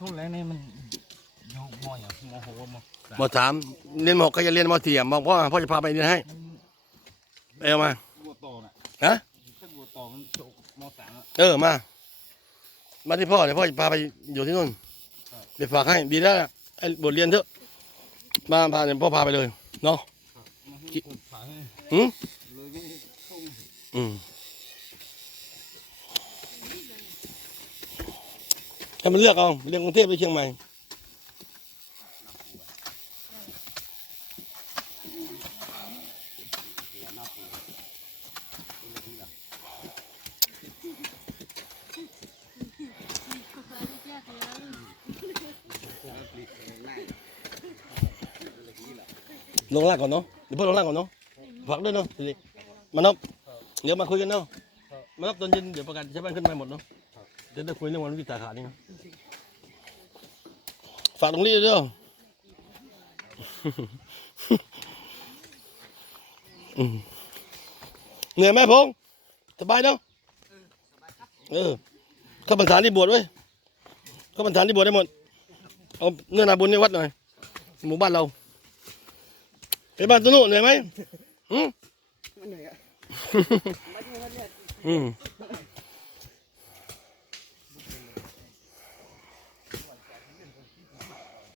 ทุนแล้วนี่มันโยกมออย่างมอหัวมอมสามเรียนมหกก็จะเรียนมสี่อะบอกพ่อพ่อจะพาไปเรียนให้ไปเอามาบัวโตน่ะฮะถ้าบัวโตมันโจกมอสามอะเออมา มาที่พ่อเดี๋ยวพ่อจะพาไปอยู่ที่นู่นไปฝากให้ดีแล้วล่ะไอ้บทเรียนเถอะมาพาเดี๋ยวพ่อพาไปเลยเนาะมาให้ผมฝากให้หืมเลยไม่ทุ่งอืม ให้มันเลือกเอาเรียนกรุงเทพหรือเชียงใหม่ลงล่างก่อนเนาะเดี๋ยวพ่อลงล่างก่อนเนาะฝากด้วยเนาะสิมานบเดี๋ยวมาคุยกันเนาะมานบตอนเย็นเดี๋ยวประกาศชาวบ้านขึ้นมาหมดเนาะ เดี๋ยวได้คุยเรื่องวันวิสาขานี่เนาะฝากตรงนี้ด้วยอืมเหนื่อยไหมพงษ์สบายเนาะเออเข้าพรรษาที่บวชไว้ยเข้าพรรษาที่บวชได้หมดเอาเนื้อนาบุญในวัดหน่อยหมู่บ้านเราไปบ้านตัวโน่นเหนื่อยไหมอืมมันเหนื่อยอะอืม